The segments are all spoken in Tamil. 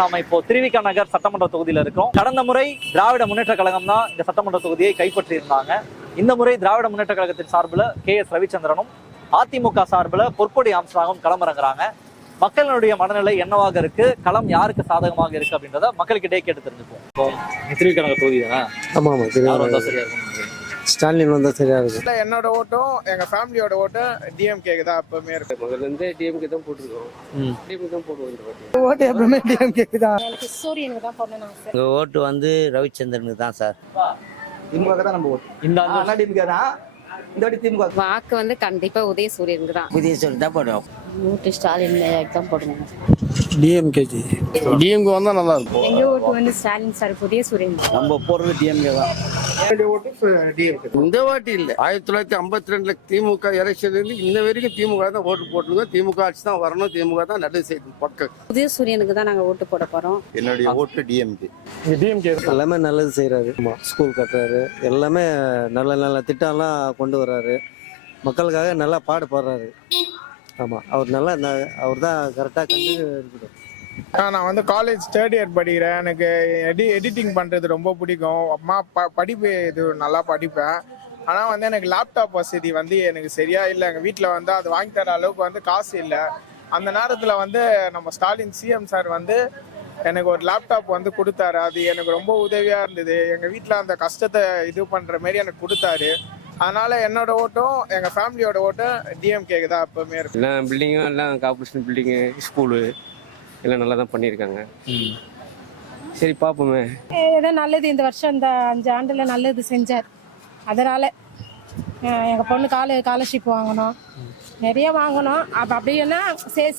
நாம இப்போ திருவிக நகர் சட்டமன்ற தொகுதியில இருக்கோம். கடந்த முறை திராவிட முன்னேற்ற கழகம் தான் இந்த சட்டமன்ற தொகுதியை கைப்பற்றி இருந்தாங்க. இந்த முறை திராவிட முன்னேற்ற கழகத்தின் சார்பில் KS ரவிச்சந்திரனும் அதிமுக சார்பில் பொற்கொடி ஆம்ஸ்ட்ராங்கும் களமிறங்குறாங்க. மக்களுடைய மனநிலை என்னவாக இருக்கு, களம் யாருக்கு சாதகமாக இருக்கு அப்படின்றத மக்கள்கிட்டே கேட்டு தெரிஞ்சுப்போம். திருவிக நகர் தொகுதி தானே? ஆமா ஆமா, சரியா இருக்கும். ஸ்டாலின் வந்தா சரியா இருக்கும். என்னோட ஓட்டும் எங்க ஃபேமிலியோட ஓட்டும் டிஎம்கேக்கு தான் எப்பவுமே இருக்கு. முதல்ல இருந்தே டிஎம்கே தான் போட்டுருக்கோம். டிஎம்கே தான் போடுவோம். ஓட்டு எப்பவுமே டிஎம்கேக்கு தான். எனக்கு சூரியனுக்கு தான் போடணும் சார். எங்கள் ஓட்டு வந்து ரவிச்சந்திரனுக்கு தான் சார். திமுக தான் நம்ம ஓட்டு. இந்த அண்ணா டிஎம்கே தான். இந்த வாட்டி திமுக. வாக்கு வந்து கண்டிப்பா உதயசூரியனுக்கு தான். புதிய சொல்லி தான் போடுவோம். ஓட்டு ஸ்டாலின் தான் போடுவோம். டிஎம்கே வந்தா நல்லா இருக்கும். எங்க ஓட்டு வந்து ஸ்டாலின் சார், உதயசூரியன். நம்ம போடுறது டிஎம்கே தான். இந்த வாட்டி இல்ல, 1952 திமுக எலெக்ஷன்ல இருந்து இன்ன வரைக்கும் திமுக தான் ஓட்டு போட்டுருக்கோம். திமுக ஆட்சி தான் வரணும், திமுக தான் நல்லது செய்யணும் பக்கம். உதயசூரியனுக்கு தான் நாங்க ஓட்டு போட போறோம். என்னுடைய ஓட்டு டிஎம்கே. எல்லாமே நல்லது செய்யறாரு. ஸ்கூல் கட்டுறாரு, எல்லாமே நல்ல நல்ல திட்டம்லாம் கொண்டு வர்றாரு. மக்களுக்காக நல்லா பாடுபடுறாரு. ஆமா, அவர் நல்லா அவர் தான் கரெக்டா கண்டு இருக்கணும். நான் வந்து காலேஜ் தேர்ட் இயர் படிக்கிறேன். எனக்கு எடிட்டிங் பண்ணுறது ரொம்ப பிடிக்கும். அம்மா படிப்பு இது நல்லா படிப்பேன். ஆனால் வந்து எனக்கு லேப்டாப் வசதி வந்து எனக்கு சரியா இல்லை. எங்கள் வீட்டில் வந்து அது வாங்கி தர அளவுக்கு வந்து காசு இல்லை. அந்த நேரத்தில் வந்து நம்ம ஸ்டாலின் சிஎம் சார் வந்து எனக்கு ஒரு லேப்டாப் வந்து கொடுத்தாரு. அது எனக்கு ரொம்ப உதவியாக இருந்தது. எங்கள் வீட்டில் அந்த கஷ்டத்தை இது பண்ணுற மாரி எனக்கு கொடுத்தாரு. அதனால என்னோட ஓட்டும் எங்கள் ஃபேமிலியோட ஓட்டும் டிஎம்கேக்கு தான் எப்பவுமே இருக்கு. எல்லாம் பில்டிங்கும் எல்லாம் கார்பரேஷன் பில்டிங்கு, ஸ்கூலு எல்லாம் நல்லா தான் பண்ணியிருக்காங்க. சரி பார்ப்போமே. ஏதோ நல்லது இந்த வருஷம், இந்த 5 ஆண்டில் நல்லது செஞ்சார். அதனால் எங்கள் பொண்ணு ஸ்காலர்ஷிப் வாங்கணும், நிறைய வாங்கணும். அப்படின்னா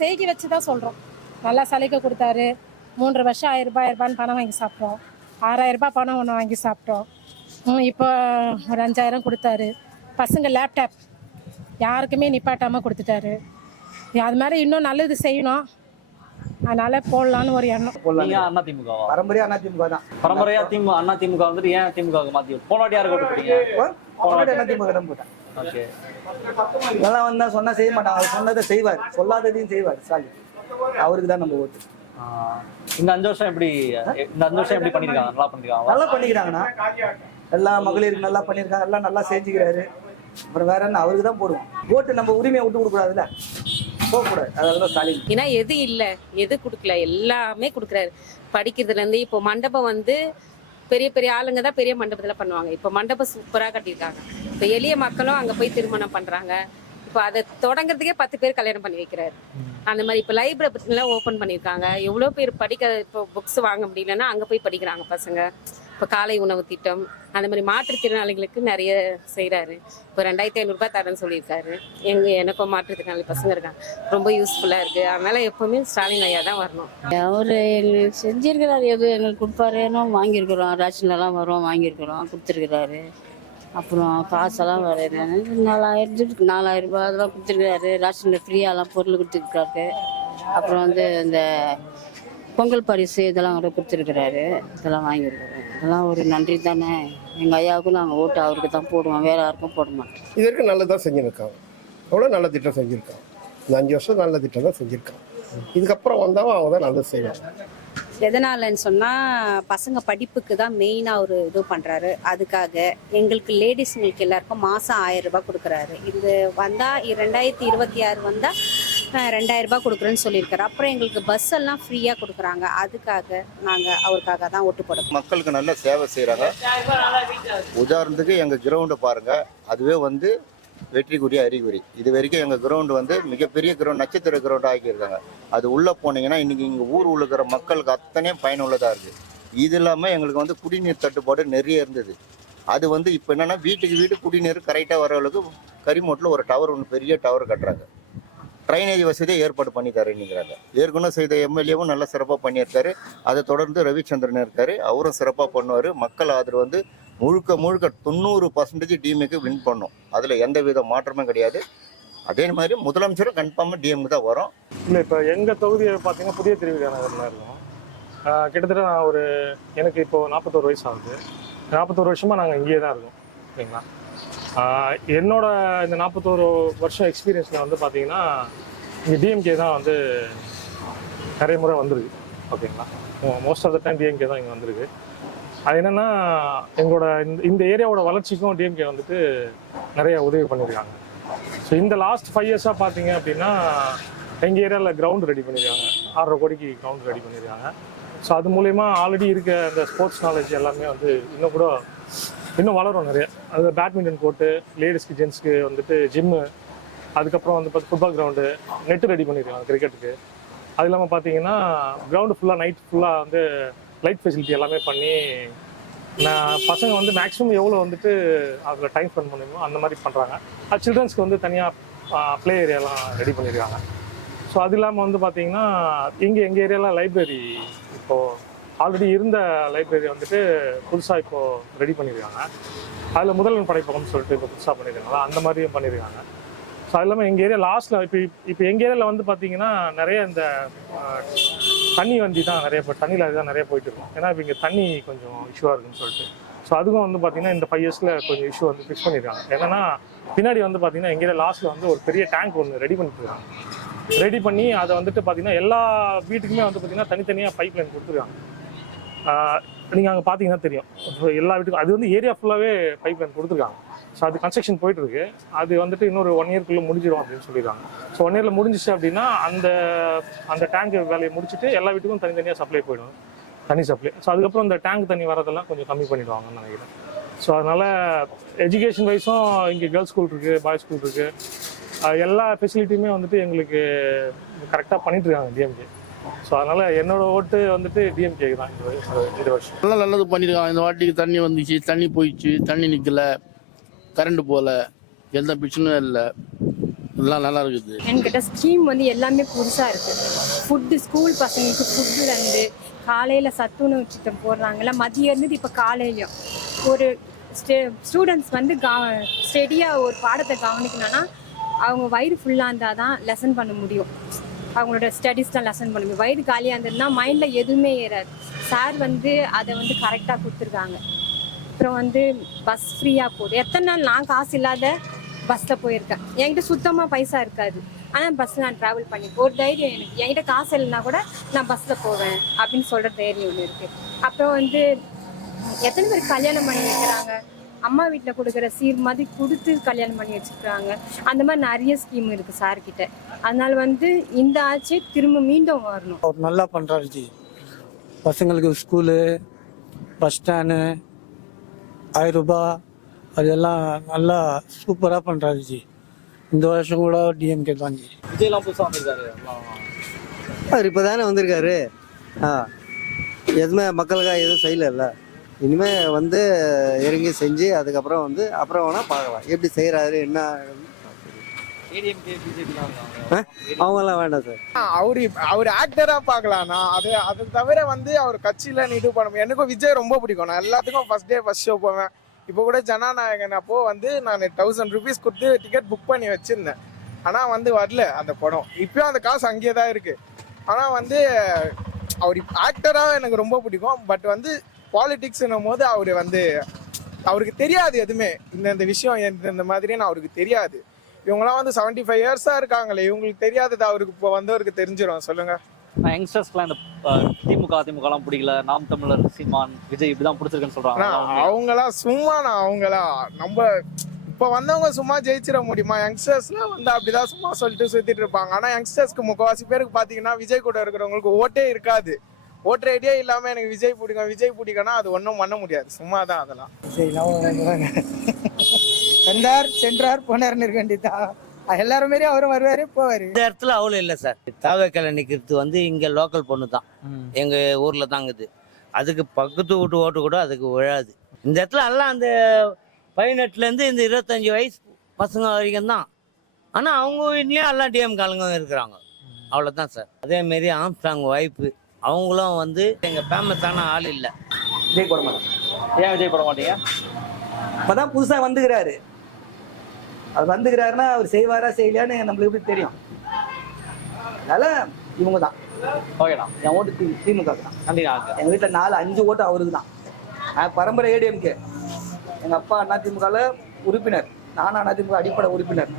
செய்கி வச்சு தான் சொல்கிறோம். நல்லா சலுகை கொடுத்தாரு. 3 வருஷம் 1000 பணம் வாங்கி சாப்பிட்டோம். 6000 பணம் ஒன்று வாங்கி சாப்பிட்டோம். இப்போ ஒரு 5000 கொடுத்தாரு. பசங்க லேப்டாப் யாருக்குமே நிப்பாட்டாமல் கொடுத்துட்டாரு. அது மாதிரி இன்னும் நல்லது செய்யணும். அதனால போடலான்னு ஒரு எண்ணம். அண்ணா திமுக பரம்பரையா அண்ணா திமுக தான். பரம்பரையா அண்ணா திமுக வந்துட்டு ஏன் திமுக மாத்தி போனாட்டி யாருக்கு ஓட்டு போட்டீங்க? அண்ணா திமுக தான் போட்டேன். ஓகே, நல்லா வந்தா சொன்னா செய்ய மாட்டாங்க. அவர் சொன்னதை செய்வார், சொல்லாததையும் செய்வார் ஸ்டாலின். அவருக்கு தான் நம்ம ஓட்டு. இந்த 5 வருஷம் எப்படி பண்ணிருக்காங்க? நல்லா பண்ணிருக்காங்க. நல்லா பண்ணிக்கிறாங்கண்ணா. எல்லா மகளிருக்கு நல்லா பண்ணியிருக்காங்க. எல்லாம் நல்லா செஞ்சுக்கிறாரு. அப்புறம் வேற என்ன, அவருக்கு தான் போடுவோம் ஓட்டு. நம்ம உரிமையை விட்டு கொடுக்கூடாதுல்ல, போகக்கூடாது. அதெல்லாம் ஸ்டாலின். ஏன்னா எது இல்லை, எது கொடுக்கல, எல்லாமே கொடுக்குறாரு. படிக்கிறதுலேருந்து இப்போ மண்டபம் வந்து பெரிய பெரிய ஆளுங்க தான் பெரிய மண்டபத்தில் பண்ணுவாங்க. இப்போ மண்டபம் சூப்பராக கட்டியிருக்காங்க. இப்போ எளிய மக்களும் அங்கே போய் திருமணம் பண்ணுறாங்க. இப்போ அதை தொடங்குறதுக்கே 10 பேர் கல்யாணம் பண்ணி வைக்கிறாரு. அந்த மாதிரி இப்போ லைப்ரரிலாம் ஓப்பன் பண்ணியிருக்காங்க. எவ்வளோ பேர் இப்போ புக்ஸ் வாங்க முடியலன்னா அங்கே போய் படிக்கிறாங்க பசங்க. இப்போ காலை உணவு திட்டம், அந்த மாதிரி மாற்றுத்திறனாளிகளுக்கு நிறைய செய்கிறாரு. இப்போ 2500 தரேன்னு சொல்லியிருக்காரு. எனக்கும் மாற்றுத்திறனாளி பசங்க இருக்காங்க. ரொம்ப யூஸ்ஃபுல்லாக இருக்குது. அதனால் எப்போவுமே ஸ்டாலின் ஐயா தான் வரணும். அவர் எங்களுக்கு செஞ்சிருக்கிறாரு. எது எங்களுக்கு கொடுப்பாருன்னு வாங்கியிருக்கிறோம். ரேஷன்லாம் வரும், வாங்கியிருக்கிறோம், கொடுத்துருக்குறாரு. அப்புறம் காசெல்லாம் வர 4000 ரூபாய் அதெல்லாம் கொடுத்துருக்குறாரு. ரேஷனில் ஃப்ரீயாலாம் பொருள் கொடுத்துருக்காரு. அப்புறம் வந்து இந்த பொங்கல் பரிசு இதெல்லாம் கூட கொடுத்துருக்குறாரு. இதெல்லாம் வாங்கியிருக்கிறோம். இதெல்லாம் ஒரு நன்றி தானே. எங்கள் ஐயாவுக்கும் நாங்கள் ஓட்டு அவருக்கு தான் போடுவோம், வேற யாருக்கும் போட மாட்டோம். இது வரைக்கும் நல்லதாக செஞ்சுருக்காங்க. அவ்வளோ நல்ல திட்டம் செஞ்சுருக்காங்க. இந்த 5 வருஷம் நல்ல திட்டம் தான் செஞ்சுருக்காங்க. இதுக்கப்புறம் வந்தாலும் அவங்க தான் நல்லது செய்வாங்க. எதனாலன்னு சொன்னால் பசங்க படிப்புக்கு தான் மெயினாக ஒரு இது பண்ணுறாரு. அதுக்காக எங்களுக்கு லேடிஸுங்களுக்கு எல்லாருக்கும் மாதம் 1000 ரூபாய் கொடுக்குறாரு. இது வந்தால் 2026 வந்தால் 2000 ரூபாய் கொடுக்குறேன்னு சொல்லியிருக்காரு. அப்புறம் எங்களுக்கு பஸ் எல்லாம் ஃப்ரீயாக கொடுக்குறாங்க. அதுக்காக நாங்கள் அவருக்காக தான் ஓட்டு போடுறோம். மக்களுக்கு நல்ல சேவை செய்கிறாங்க. உதாரணத்துக்கு எங்கள் கிரவுண்டை பாருங்கள், அதுவே வந்து வெற்றிக்குரிய அறிகுறி. இது வரைக்கும் எங்கள் கிரவுண்டு வந்து மிகப்பெரிய கிரவுண்ட், நட்சத்திர கிரவுண்ட் ஆக்கியிருக்காங்க. அது உள்ளே போனீங்கன்னா இன்றைக்கி இங்கே ஊர் இருக்கிற மக்களுக்கு அத்தனையும் பயனுள்ளதாக இருக்குது. இது இல்லாமல் எங்களுக்கு வந்து குடிநீர் தட்டுப்பாடு நிறைய இருந்தது. அது வந்து இப்போ என்னென்னா வீட்டுக்கு குடிநீர் கரெக்டாக வர அளவுக்கு கரிமோட்டில் ஒரு டவர், ஒன்று பெரிய டவர் கட்டுறாங்க. ட்ரைனேஜ் வசதியை ஏற்பாடு பண்ணி தரேன்னுங்கிறாங்க. ஏற்கனவே செய்த எம்எல்ஏவும் நல்லா சிறப்பாக பண்ணியிருக்காரு. அதை தொடர்ந்து ரவிச்சந்திரன் இருக்கார், அவரும் சிறப்பாக பண்ணுவார். மக்கள் ஆதரவு வந்து முழுக்க 90% டிஎம்கேக்கு வின் பண்ணும். அதில் எந்த வித மாற்றமும் கிடையாது. அதே மாதிரி முதலமைச்சரும் கன்ஃபார்மாக டிஎம்க்கு தான் வரும். இல்லை, இப்போ எங்கள் தொகுதியை பார்த்தீங்கன்னா புதிய திருவிக நகரில் இருக்கும். கிட்டத்தட்ட நான் எனக்கு இப்போது 41 வயசு ஆகுது. 41 வருஷமாக நாங்கள் இங்கேயே தான் இருக்கோம். ஓகேங்களா, என்னோட இந்த 41 வருஷம் எக்ஸ்பீரியன்ஸில் வந்து பார்த்தீங்கன்னா இங்கே டிஎம்கே தான் வந்து நிறைய முறை வந்துருக்கு. ஓகேங்களா, most of the time DMK தான் இங்கே வந்திருக்கு. அது என்னென்னா எங்களோட இந்த ஏரியாவோட வளர்ச்சிக்கும் டிஎம்கே வந்துட்டு நிறைய உதவி பண்ணியிருக்காங்க. ஸோ இந்த லாஸ்ட் 5 இயர்ஸாக பார்த்தீங்க அப்படின்னா எங்கள் ஏரியாவில் கிரவுண்ட் ரெடி பண்ணியிருக்காங்க. 6.5 கோடிக்கு கிரவுண்ட் ரெடி பண்ணியிருக்காங்க. ஸோ அது மூலயமா ஆல்ரெடி இருக்க அந்த ஸ்போர்ட்ஸ் நாலேஜ் எல்லாமே வந்து இன்னும் வளரும் நிறைய. அது பேட்மிண்டன் கோர்ட்டு, லேடிஸ்க்கு ஜென்ஸ்க்கு வந்துட்டு ஜிம்மு, அதுக்கப்புறம் வந்து ஃபுட்பால் கிரவுண்டு, நெட்டு ரெடி பண்ணியிருக்காங்க கிரிக்கெட்டுக்கு. அது இல்லாமல் பார்த்தீங்கன்னா கிரவுண்டு ஃபுல்லாக நைட் ஃபுல்லாக வந்து லைட் ஃபெசிலிட்டி எல்லாமே பண்ணி பசங்க வந்து மேக்ஸிமம் எவ்வளோ வந்துட்டு அதில் டைம் ஸ்பெண்ட் பண்ணுமோ அந்த மாதிரி பண்ணுறாங்க. அது சில்ட்ரன்ஸ்க்கு வந்து தனியாக ப்ளே ஏரியாலாம் ரெடி பண்ணியிருக்காங்க. ஸோ அது இல்லாமல் வந்து பார்த்தீங்கன்னா எங்கள் ஏரியாவில் லைப்ரரி இப்போது ஆல்ரெடி இருந்த லைப்ரரி வந்துட்டு புதுசாக இப்போது ரெடி பண்ணியிருக்காங்க. அதில் முதல்வன் படைப்பகம்னு சொல்லிட்டு இப்போ புதுசாக பண்ணியிருக்காங்களா அந்த மாதிரியும் பண்ணியிருக்காங்க. ஸோ அது இல்லாமல் எங்கள் ஏரியா லாஸ்ட்டில் இப்போ எங்கள் ஏரியாவில் வந்து பார்த்தீங்கன்னா நிறைய இந்த தண்ணி வண்டி தான் நிறைய தண்ணியில் அதுதான் நிறைய போயிட்டு இருக்கும். ஏன்னா இப்போ இங்கே தண்ணி கொஞ்சம் இஷ்யூவாக இருக்குன்னு சொல்லிட்டு. ஸோ அதுவும் வந்து பார்த்தீங்கன்னா இந்த 5 இயர்ஸில் கொஞ்சம் இஷ்யூ வந்து ஃபிக்ஸ் பண்ணியிருக்காங்க. என்னன்னா பின்னாடி வந்து பார்த்தீங்கன்னா எங்கள் ஏரியா லாஸ்ட்டில் வந்து ஒரு பெரிய டேங்க் ஒன்று ரெடி பண்ணிட்டுருக்காங்க. ரெடி பண்ணி அதை வந்துட்டு பார்த்தீங்கன்னா எல்லா வீட்டுக்குமே வந்து பார்த்தீங்கன்னா தனித்தனியாக பைப் லைன் கொடுத்துருக்காங்க. நீங்கள் அங்கே பார்த்தீங்கன்னா தெரியும். எல்லா வீட்டுக்கும் அது வந்து ஏரியா ஃபுல்லாகவே பைப் லைன் கொடுத்துருக்காங்க. ஸோ அது கன்ஸ்ட்ரக்ஷன் போயிட்டுருக்கு. அது வந்துட்டு இன்னொரு 1 இயர்க்குள்ளே முடிஞ்சிடும் அப்படின்னு சொல்லியிருக்காங்க. ஸோ 1 இயரில் முடிஞ்சிச்சு அப்படின்னா அந்த டேங்க் வேலையை முடிச்சுட்டு எல்லா வீட்டுக்கும் தனித்தனியாக சப்ளை போயிடும், தனி சப்ளை. ஸோ அதுக்கப்புறம் இந்த டேங்க் தண்ணி வரதெல்லாம் கொஞ்சம் கம்மி பண்ணிடுவாங்கன்னு நினைக்கிறேன். ஸோ அதனால் எஜுகேஷன் வைஸும் இங்கே கேர்ள்ஸ் ஸ்கூல் இருக்குது, பாய்ஸ் ஸ்கூல் இருக்குது. எல்லா ஃபெசிலிட்டியுமே வந்துட்டு எங்களுக்கு கரெக்டாக பண்ணிட்டு இருக்காங்க டிஎம்கே. ஸோ அதனால் என்னோட ஓட்டு வந்துட்டு டிஎம்கே தான் இந்த வருஷம். நல்லா நல்லது பண்ணியிருக்காங்க. இந்த வாட்டிக்கு தண்ணி வந்துச்சு, தண்ணி போயிடுச்சு, தண்ணி நிற்கல, கரண்ட் போகல, எந்த பிரச்சனையும் இல்லை, எல்லாம் நல்லா இருக்குது. என்கிட்ட ஸ்கீம் வந்து எல்லாமே புதுசாக இருக்குது. ஃபுட்டு ஸ்கூல் பசங்களுக்கு ஃபுட்டுலேருந்து காலையில் சத்துணவு திட்டம் போடுறாங்கல்ல, மதியம் இருந்தது இப்போ காலையிலையும் ஒரு ஸ்டூடெண்ட்ஸ் வந்து ஸ்டெடியாக ஒரு பாடத்தை கவனிக்கணும்னா அவங்க வயிறு ஃபுல்லாக இருந்தால் தான் லெசன் பண்ண முடியும். அவங்களோட ஸ்டடீஸ் தான் லெசன் பண்ண முடியும். வயிறு காலியாக இருந்ததுன்னா மைண்டில் எதுவுமே ஏறாது. சார் வந்து அதை வந்து கரெக்டாக கொடுத்துருக்காங்க. அப்புறம் வந்து பஸ் ஃப்ரீயாக போகுது. எத்தனை நாள் நான் காசு இல்லாத பஸ்ஸில் போயிருக்கேன். என்கிட்ட சுத்தமாக பைசா இருக்காது, ஆனால் பஸ்ஸில் நான் ட்ராவல் பண்ணி ஒரு தைரியம் எனக்கு. என்கிட்ட காசு இல்லைன்னா கூட நான் பஸ்ஸில் போவேன் அப்படின்னு சொல்கிற தைரியம் ஒன்று இருக்குது. அப்புறம் வந்து எத்தனை பேர் கல்யாணம் பண்ணி வைக்கிறாங்க, அம்மா வீட்டில் கொடுக்குற சீர் மாதிரி கொடுத்து கல்யாணம் பண்ணி வச்சுருக்காங்க. அந்த மாதிரி நிறைய ஸ்கீம் இருக்குது சார்கிட்ட. அதனால வந்து இந்த ஆட்சி திரும்ப மீண்டும் வரணும். அவர் நல்லா பண்ணுறாரு ஜி. பசங்களுக்கு ஸ்கூலு, பஸ் ஸ்டாண்டு, 1000 ரூபாய் அதெல்லாம் நல்லா சூப்பராக பண்ணுறாரு ஜி. இந்த வருஷம் கூட டிஎம்கே தான் ஜி. விஜய்லாம் புதுசாக வந்திருக்காரு. அவர் இப்போ தானே வந்திருக்காரு. எதுவுமே மக்களுக்காக எதுவும் செய்யல. இனிமேல் வந்து இறங்கி செஞ்சு அதுக்கப்புறம் வந்து அப்புறம் வேணால் பார்க்கலாம் எப்படி செய்கிறாரு என்ன. அவங்கெல்லாம் வேண்டாம் சார். அவர் ஆக்டரா பார்க்கலாம்னா அது தவிர வந்து அவர் கட்சியில நீடு பண்ண. எனக்கும் விஜய் ரொம்ப பிடிக்கும். நான் எல்லாத்துக்கும் ஃபர்ஸ்ட் ஷோ போவேன். இப்போ கூட ஜனநாயகன் அப்போ வந்து நான் 1000 rupees கொடுத்து டிக்கெட் புக் பண்ணி வச்சிருந்தேன். ஆனா வந்து வரல அந்த படம். இப்பயும் அந்த காசு அங்கேயே தான் இருக்கு. ஆனா வந்து அவர் ஆக்டரா எனக்கு ரொம்ப பிடிக்கும். பட் வந்து பாலிடிக்ஸ்னும் போது அவரு வந்து அவருக்கு தெரியாது எதுவுமே. இந்த விஷயம் இந்த மாதிரின்னு அவருக்கு தெரியாது. இவங்கெல்லாம் வந்து 75 இயர்ஸா இருக்காங்களே, இவங்களுக்கு தெரியாதது அவருக்கு இப்போ வந்தவருக்கு தெரிஞ்சிடும். சொல்லுங்க. யங்ஸ்டர்ஸ்க்குலாம் இந்த திமுகலாம் பிடிக்கல, நாம் தமிழர், சீமான், விஜய் இப்படிதான் பிடிச்சிருக்குன்னு சொல்றாங்க. அவங்களாம் சும்மா நம்ம இப்போ வந்தவங்க சும்மா ஜெயிச்சிட முடியுமா? யங்ஸ்டர்ஸ்லாம் வந்து அப்படிதான் சும்மா சொல்லிட்டு சுத்திட்டு இருப்பாங்க. ஆனா யங்ஸ்டர்ஸ்க்கு முக்கால்வாசி பேருக்கு பாத்தீங்கன்னா விஜய் கூட இருக்கிறவங்களுக்கு ஓட்டே இருக்காது. ஓட்டர் ஐடியா இல்லாம எனக்கு விஜய் பிடிக்கும்னா அது ஒன்றும் பண்ண முடியாது. சும்மா தான் அதெல்லாம். சரி, வந்தார் சென்றார் போனார்னு இருக்க வேண்டியதான். எல்லாரும் மாரி அவரும் வருவாரு போவாரு. இந்த இடத்துல அவ்வளோ இல்லை சார். தாவேக்கலை நிற்கிறது வந்து இங்கே லோக்கல் பொண்ணு தான், எங்கள் ஊரில் தாங்குது. அதுக்கு பக்கத்து வீட்டு ஓட்டு கூட அதுக்கு விழாது. இந்த இடத்துல எல்லாம் அந்த 18லேருந்து இந்த 25 வயசு பசங்க வரைக்கும் தான். ஆனால் அவங்க வீட்லேயும் எல்லாம் டிஎம் காலங்க இருக்கிறாங்க. அவ்வளோதான் சார். அதேமாரி ஆம்ஸ்டாங் வாய்ப்பு அவங்களும் வந்து எங்கள் ஃபேமஸான ஆள் இல்லை. விஜய் போட மாட்டேன். ஏன் விஜய் போட மாட்டீங்க? அப்பதான் புதுசா வந்துக்கிறாரு. அவர் வந்துக்கிறாருன்னா அவர் செய்வாரா செய்யலையான்னு நம்மளுக்கு எப்படி தெரியும்? அதனால இவங்க தான். ஓகேண்ணா. என் ஓட்டு திமுக தான். நன்றிண்ணா. எங்கள் வீட்டில் 4-5 ஓட்டு அவருக்கு தான். நான் பரம்பரை ஏடிஎம்கே. எங்கள் அப்பா அதிமுகவில் உறுப்பினர், நானும் அதிமுக அடிப்படை உறுப்பினர்.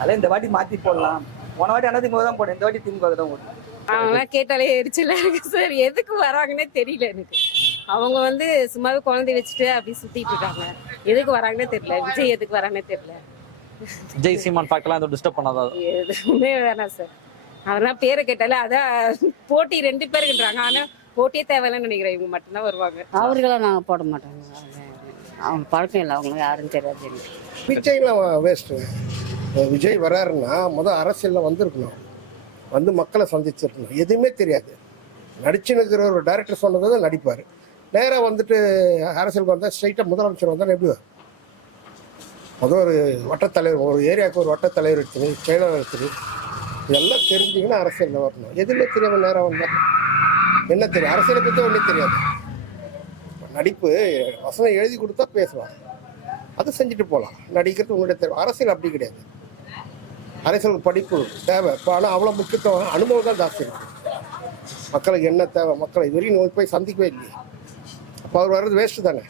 அதனால் இந்த வாட்டி மாற்றி போடலாம். போன வாட்டி அதிமுக தான் போட்டேன், இந்த வாட்டி திமுக தான் ஓட்டு. அவங்களாம் கேட்டாலே எரிச்சலா இருக்கு சார். எதுக்கு வராங்கன்னே தெரியல எனக்கு. அவங்க வந்து சும்மாவே குழந்தை வச்சுட்டு அப்படி சுத்திட்டு இருக்காங்க. எதுக்கு வராங்கன்னே தெரியல. விஜய் எதுக்கு வராங்கன்னே தெரியல. விஜய் சீமான் ஃபேக்ட்லாம் எதுவும் டிஸ்டர்ப் பண்ணாதா? எதுவுமே வேணாம் சார். அவரெல்லாம் பேரை கேட்டாலே அதான் போட்டி 2 பேருக்குன்றாங்க. ஆனா போட்டியே தேவையில்லைன்னு நினைக்கிறேன். இவங்க மட்டும்தான் வருவாங்க. அவர்களாம் நாங்கள் போட மாட்டோங்க. அவங்க பழக்கம் இல்லை, அவங்களுக்கு யாரும் தெரியாது எனக்கு. விஜய்லாம் வேஸ்ட்டு. விஜய் வராருன்னா முதல் அரசியலில் வந்திருக்கணும், வந்து மக்களை சந்திச்சிருக்கணும். எதுவுமே தெரியாது. நடிச்சுன்னு இருக்கிற ஒரு டைரக்டர் சொன்னதை தான் நடிப்பார். நேராக வந்துட்டு அரசியலுக்கு வந்தால் ஸ்ட்ரைட்டாக முதலமைச்சர் வந்தால் எப்படி வரும்? முதல் ஒரு வட்டத்தலைவர், ஒரு ஏரியாவுக்கு ஒரு வட்டத்தலைவர் எடுத்துரு, செயலாளர் எடுத்துரு, இதெல்லாம் தெரிஞ்சிங்கன்னா அரசியலில் வரணும். எதுவுமே தெரியாமல் நேராக வந்தால் என்ன தெரியும்? அரசியலை பற்றி ஒன்றும் தெரியாது. நடிப்பு வசனம் எழுதி கொடுத்தா பேசுவாங்க, அதை செஞ்சுட்டு போகலாம். நடிக்கிறது உங்களுடைய தேவை. அரசியல் அப்படி கிடையாது. அரசியலுக்கு படிப்பு தேவை. இப்போ ஆனால் அவ்வளோ முக்கியத்துவம் அனுபவம் தான் ஜாஸ்தி இருக்குது. மக்களுக்கு என்ன தேவை, மக்களை இதுவரையும் நோய் போய் சந்திக்கவே இல்லையே. அப்போ அவர் வர்றது வேஸ்ட்டு தானே.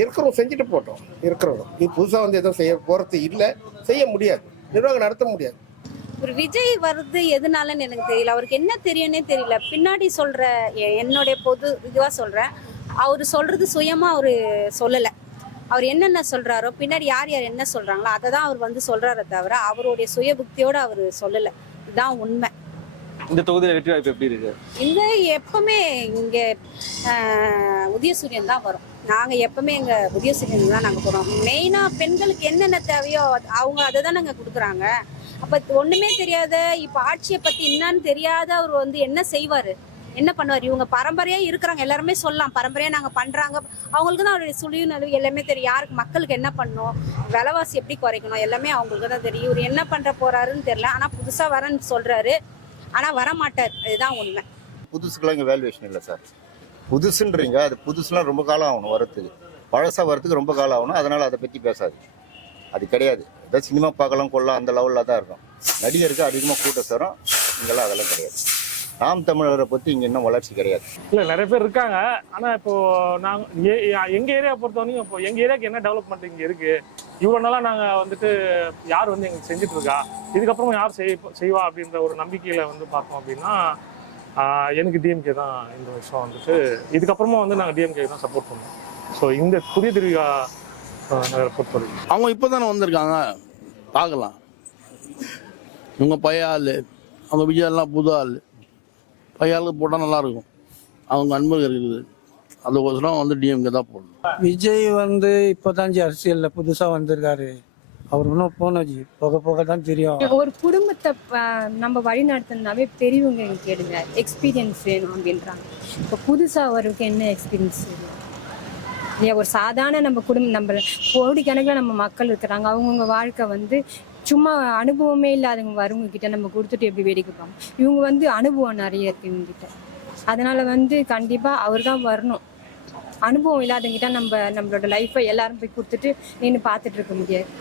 இருக்கிறவங்க செஞ்சுட்டு போட்டோம். இருக்கிறவங்க நீ புதுசாக வந்து எதுவும் செய்ய போகிறது இல்லை, செய்ய முடியாது, நிர்வாகம் நடத்த முடியாது. ஒரு விஜய் வருது எதனாலன்னு எனக்கு தெரியல. அவருக்கு என்ன தெரியும்னே தெரியல. பின்னாடி சொல்ற என்னுடைய பொது இதுவாக சொல்கிறேன், அவர் சொல்கிறது சுயமாக அவர் சொல்லலை. அவர் என்னென்ன சொல்கிறாரோ, பின்னாடி யார் யார் என்ன சொல்கிறாங்களோ அதை தான் அவர் வந்து சொல்கிறாரே தவிர அவருடைய சுய புக்தியோடு அவர் சொல்லலை. இதுதான் உண்மை. இந்த தொகுதியில் வெற்றி வாய்ப்பு எப்படி இருக்கு? இந்த எப்பவுமே இங்கே உதயசூரியன் தான் வரும். நாங்கள் எப்பவுமே எங்கள் உதயசூரியன் தான் நாங்கள் போகிறோம். மெயினாக பெண்களுக்கு என்னென்ன தேவையோ அவங்க அதை தான் நாங்கள் கொடுக்குறாங்க. அப்போ ஒன்றுமே தெரியாத, இப்போ ஆட்சியை பற்றி என்னன்னு தெரியாத அவர் வந்து என்ன செய்வார், என்ன பண்ணுவார்? இவங்க பரம்பரையாக இருக்கிறாங்க, எல்லாருமே சொல்லலாம் பரம்பரையாக நாங்கள் பண்ணுறாங்க. அவங்களுக்கு தான் அவருடைய சுழிவு எல்லாமே தெரியும். யாருக்கு மக்களுக்கு என்ன பண்ணணும், விலைவாசி எப்படி குறைக்கணும், எல்லாமே அவங்களுக்கு தான் தெரியும். இவர் என்ன பண்ணுற போகிறாருன்னு தெரியல. ஆனால் புதுசாக வரேன்னு சொல்கிறாரு, ஆனால் வரமாட்டார். இதுதான் உண்மை. புதுசுக்கெல்லாம் இங்கே வேல்யூவேஷன் இல்லை சார். புதுசுன்றீங்க, அது புதுசுலாம் ரொம்ப காலம் ஆகணும் வரத்துக்கு. பழசாக வரத்துக்கு ரொம்ப காலம் ஆகணும். அதனால் அதை பற்றி பேசாது. அது கிடையாது. ஏதாவது சினிமா பார்க்கலாம் கொள்ளலாம் அந்த லெவலில் தான் இருக்கும். நடிகருக்கு அதிகமாக கூட்டம் சேரும். இங்கெல்லாம் அதெல்லாம் கிடையாது. நாம் தமிழரை பற்றி இங்கே இன்னும் வளர்ச்சி கிடையாது. இல்லை, நிறைய பேர் இருக்காங்க. ஆனால் இப்போது நாங்கள் எங்கள் ஏரியா பொறுத்தவரைக்கும் இப்போ எங்கள் ஏரியாவுக்கு என்ன டெவலப்மெண்ட் இங்கே இருக்குது, இவ்வளோ நாளாக நாங்கள் வந்துட்டு யார் வந்து எங்களுக்கு செஞ்சுட்டு இருக்கா, இதுக்கப்புறமா யார் செய்வா அப்படின்ற ஒரு நம்பிக்கையில் வந்து பார்த்தோம் அப்படின்னா எனக்கு டிஎம்கே தான் இந்த வருஷம் வந்துட்டு. இதுக்கப்புறமா வந்து நாங்கள் டிஎம்கே தான் சப்போர்ட் பண்ணுவோம். ஸோ இந்த புதிய திருவிழா நகரை பொறுத்தவரைக்கும் அவங்க இப்போ தானே வந்திருக்காங்க, பார்க்கலாம். இவங்க பழைய ஆள், அவங்க விஜயெல்லாம் புது ஆள். பழைய ஆளுக்கு போட்டால் நல்லாயிருக்கும். அவங்க அன்பு இருக்குது, அதுக்கோசரம் வந்து டிஎம்கே தான் போடணும். விஜய் வந்து இப்போதான் அரசியலில் புதுசாக வந்திருக்காரு. அவர் இன்னும் போனது போக போக தான் தெரியும். ஒரு குடும்பத்தை நம்ம வழி நடத்தினாவே பெரியவங்க கேளுங்க, எக்ஸ்பீரியன்ஸ் வேணும் அப்படின்றாங்க. இப்போ புதுசாக அவருக்கு என்ன எக்ஸ்பீரியன்ஸ் வேணும்? இல்லையா, ஒரு சாதாரண நம்ம குடும்பம், நம்ம கோடிக்கணக்கில் நம்ம மக்கள் இருக்கிறாங்க. அவங்கவுங்க வாழ்க்கை வந்து சும்மா அனுபவமே இல்லாதவங்க வரவங்க கிட்ட நம்ம கொடுத்துட்டு எப்படி வேடிக்கை பார்ப்போம்? இவங்க வந்து அனுபவம் நிறைய இருக்கு இவங்ககிட்ட. அதனால வந்து கண்டிப்பாக அவர் தான் வரணும். அனுபவம் இல்லாதவங்கிட்ட நம்மளோட லைஃப்பை எல்லாரும் போய் கொடுத்துட்டு நின்று பார்த்துட்டு இருக்க முடியாது.